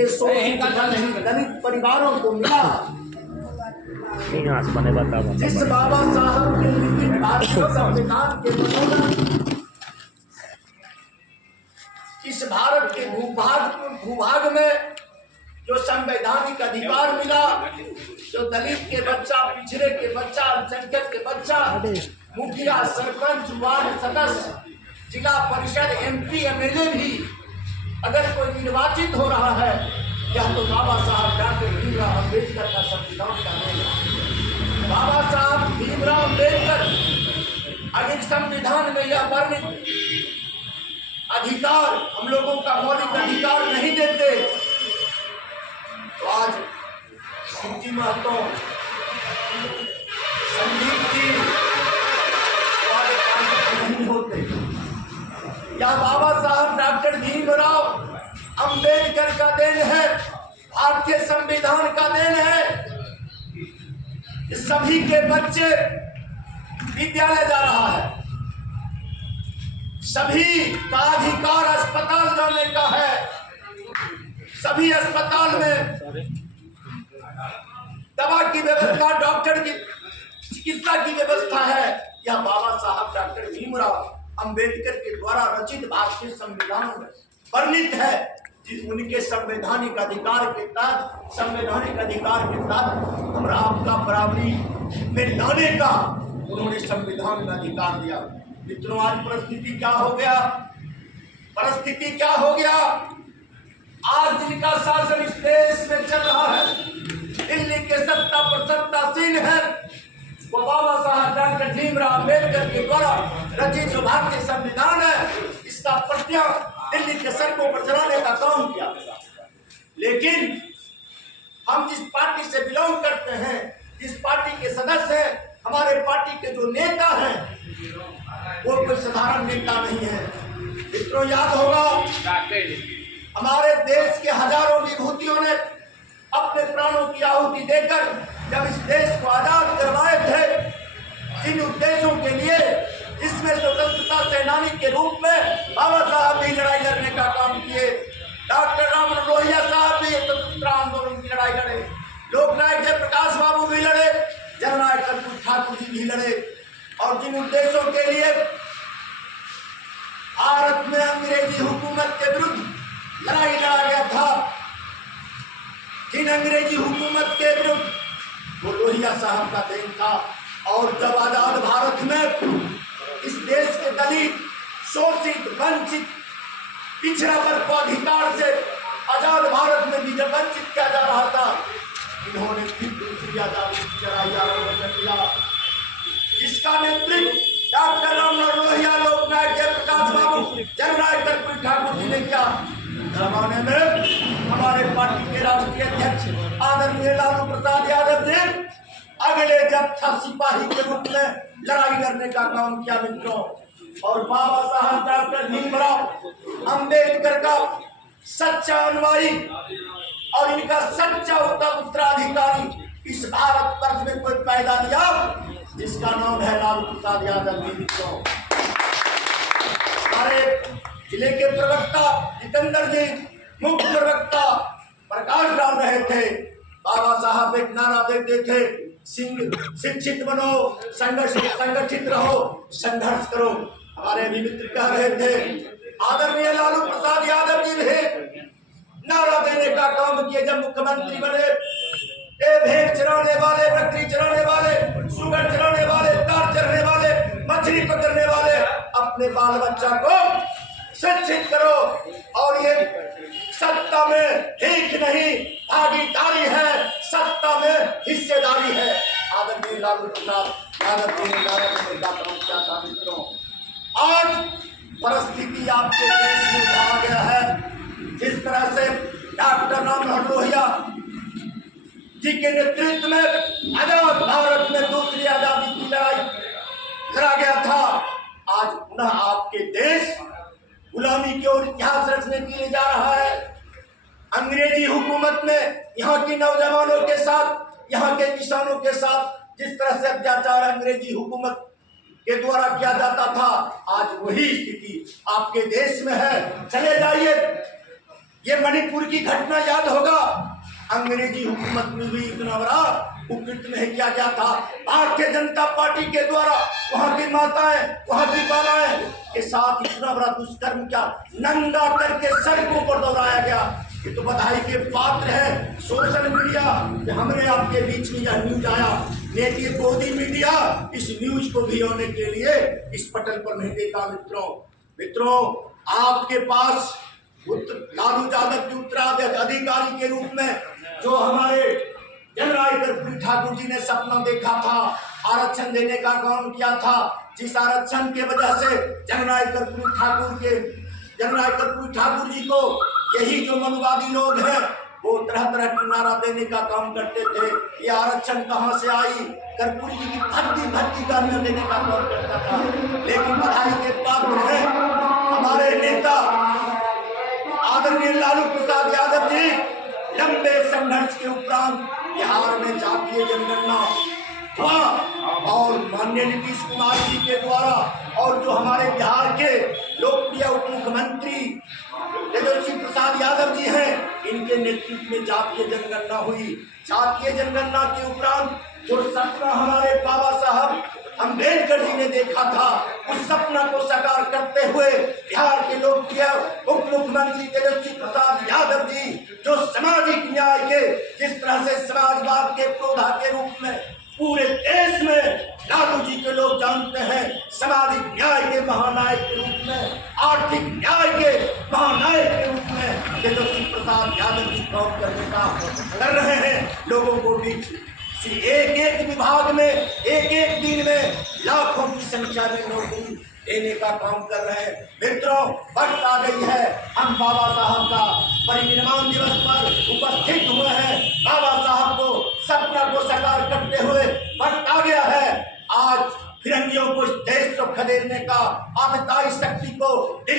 के शोषित दलित परिवारों को मिला, जिस बाबा साहब के लिखित भारतीय संविधान के मनोरथ इस भारत के भूभाग में जो संवैधानिक अधिकार मिला, जो दलित के बच्चा, पिछड़े के बच्चा, अल्पसंख्यक के बच्चा, मुखिया, सरपंच, वार्ड सदस्य, जिला परिषद, MP, MLA भी अगर कोई निर्वाचित हो रहा है, यह तो बाबा साहब डॉक्टर भीमराव अम्बेडकर का संविधान का है। बाबा साहब भीमराव अम्बेडकर अगर संविधान में यह वर्णित अधिकार हम लोगों का मौलिक अधिकार नहीं देते तो आज शिवजी महतो, संदीप जी हमारे पास नहीं होते। यह बाबा साहब डॉक्टर भीमराव अम्बेडकर का देन है, भारतीय संविधान का देन है। इस सभी के बच्चे विद्यालय जा रहा है, सभी का अधिकार अस्पताल जाने का है, सभी अस्पताल में दवा की व्यवस्था, डॉक्टर की चिकित्सा की व्यवस्था है। यह बाबा साहब डॉक्टर भीमराव अम्बेडकर के द्वारा रचित भारतीय संविधान में वर्णित है, उनके संवैधानिक अधिकार के तहत हमरा आपका बराबरी में लाने का उन्होंने संविधान में अधिकार दिया। मित्रों, आज परिस्थिति क्या हो गया? परिस्थिति क्या हो गया? आज जिनका शासन इस देश में चल रहा है, दिल्ली के सत्ता पर सत्तासीन है, वो बाबा साहब डॉक्टर भीमराव अम्बेडकर के द्वारा रचित जो भारतीय संविधान है, इसका प्रतियां दिल्ली के सड़कों पर चलाने का काम किया। लेकिन हम जिस पार्टी से बिलोंग करते हैं, जिस पार्टी के सदस्य हैं, हमारे पार्टी के जो नेता हैं, वो कोई साधारण नेता नहीं है। मित्रों, याद होगा हमारे देश के हजारों विभूतियों ने अपने प्राणों की आहुति देकर जब इस देश को आजाद करवाए थे, जिन उद्देश्यों के लिए, इसमें स्वतंत्रता सेनानी के रूप में बाबा साहब भी लड़ाई लड़ने का काम किए, डॉक्टर राम लोहिया साहब भी स्वतंत्रता आंदोलन की लड़ाई लड़े, लोकनायक जयप्रकाश बाबू भी लड़े, जननायक कर्पूरी ठाकुर जी भी लड़े। और जिन उद्देश्यों के लिए भारत में अंग्रेजी हुकूमत के विरुद्ध लड़ाई लड़ा गया था, जिन अंग्रेजी हुकूमत के विरुद्ध, वो लोहिया साहब का देन था। और जब आजाद भारत में इस देश के दलित, शोषित, वंचित, पिछड़ा वर्ग को अधिकार से आजाद भारत में भी जब वंचित किया जा रहा था, इन्होंने फिर दूसरी आजादी की लड़ाई आरंभ कर दिया, जिसका नेतृत्व डॉक्टर राम लोहिया, लोकनायक जयप्रकाश बाबू, जननायक कर्पूरी ठाकुर जी ने किया। जमाने में हमारे पार्टी के राष्ट्रीय अध्यक्ष आदरणीय लालू प्रसाद यादव जी अगले जत्था सिपाही के रूप में लड़ाई लड़ने का काम किया। मित्रों, और बाबा साहब डॉक्टर भीमराव अम्बेडकर का सच्चा अनुयायी और इनका सच्चा उत्तराधिकारी इस भारत वर्ष में कोई पैदा लिया, जिसका नाम है लालू प्रसाद यादव जी। मित्रों, हमारे जिले के प्रवक्ता जितेंद्र जी, मुख्य प्रवक्ता प्रकाश डाल रहे थे। बाबा साहब एक नारा देते थे, शिक्षित बनो, संगठित रहो, संघर्ष करो। हमारे भी मित्र कह रहे थे, आदरणीय लालू प्रसाद यादव जी ने नारा देने का काम किया जब मुख्यमंत्री बने। ए भेड़ चराने वाले, बकरी चराने वाले, सुगर चराने वाले, तार चरने वाले, मछली पकड़ने वाले, अपने बाल बच्चा को शिक्षित करो। और ये सत्ता में ठीक नहीं, भागीदारी है, सत्ता में हिस्सेदारी है। आदरणीय लालू प्रसाद यादव जी ने नारा देने का काम किया था। मित्रों, आज परिस्थिति आपके देश में आ गया है, जिस तरह से डॉक्टर राम लोहिया जी के नेतृत्व में आजाद भारत में दूसरी आजादी की लड़ाई लड़ा गया था, आज पुनः आपके देश गुलामी की ओर इतिहास रचने के लिए जा रहा है। अंग्रेजी हुकूमत में यहाँ के नौजवानों के साथ, यहाँ के किसानों के साथ जिस तरह से अत्याचार अंग्रेजी हुकूमत के द्वारा किया जाता था, आज वही स्थिति आपके देश में है। चले जाइए ये मणिपुर की घटना याद होगा, अंग्रेजी हुकूमत में भी इतना बड़ा कुकृत्य नहीं किया गया था। भारतीय जनता पार्टी के द्वारा वहां की माताएं, वहां की बालाएं के साथ इतना बड़ा दुष्कर्म क्या नंगा करके सड़कों पर दौड़ाया गया। ये तो बधाई के पात्र है सोशल मीडिया कि हमने आपके बीच में यह न्यूज आया। लेकिन मोदी मीडिया इस न्यूज को भी होने के लिए इस पटल पर नहीं देता। मित्रों आपके पास लालू यादव के उत्तराधिकारी के रूप में जो हमारे जनरल कर्पूरी ठाकुर जी ने सपना देखा था, आरक्षण देने का काम किया था, जिस आरक्षण के वजह से जनरल कर्पूरी ठाकुर जी को यही जो मनुवादी लोग हैं वो तरह तरह की नारा देने का काम करते थे। ये आरक्षण कहाँ से आई, कर्पूरी जी की भक्ति गालियां देने का काम करता था। लेकिन बधाई के पात्र है हमारे नेता आदरणीय लालू प्रसाद यादव जी, लंबे संघर्ष के उपरांत बिहार में जातीय जनगणना हुआ और माननीय नीतीश कुमार जी के द्वारा और जो हमारे बिहार के लोकप्रिय उप मुख्यमंत्री तेजस्वी प्रसाद यादव जी हैं, इनके नेतृत्व में जातीय जनगणना हुई। जातीय जनगणना के उपरांत जो सपना हमारे बाबा साहब अम्बेडकर जी ने देखा था, उस सपना को साकार करते हुए बिहार के लोकप्रिय उप मुख्यमंत्री तेजस्वी प्रसाद यादव जी जो सामाजिक न्याय के जिस तरह से समाजवाद के पौधा के रूप में पूरे देश में लालू जी के लोग जानते हैं, सामाजिक न्याय के महानायक के रूप में, आर्थिक न्याय के महानायक के रूप में तेजस्वी प्रसाद यादव जी काम करने का कर रहे हैं। लोगों को बीच एक एक विभाग में एक एक दिन में लाखों की संख्या में नौकरी देने का काम कर रहे हैं। मित्रों वक्त आ गई है, हम बाबा साहब का परिनिर्वाण दिवस पर उपस्थित हुए हैं। बाबा साहब को सपना को साकार करते हुए वक्त आ गया है। आज फिरंगियों को इस देश को खदेड़ने का, आतताई शक्ति को दिल्ली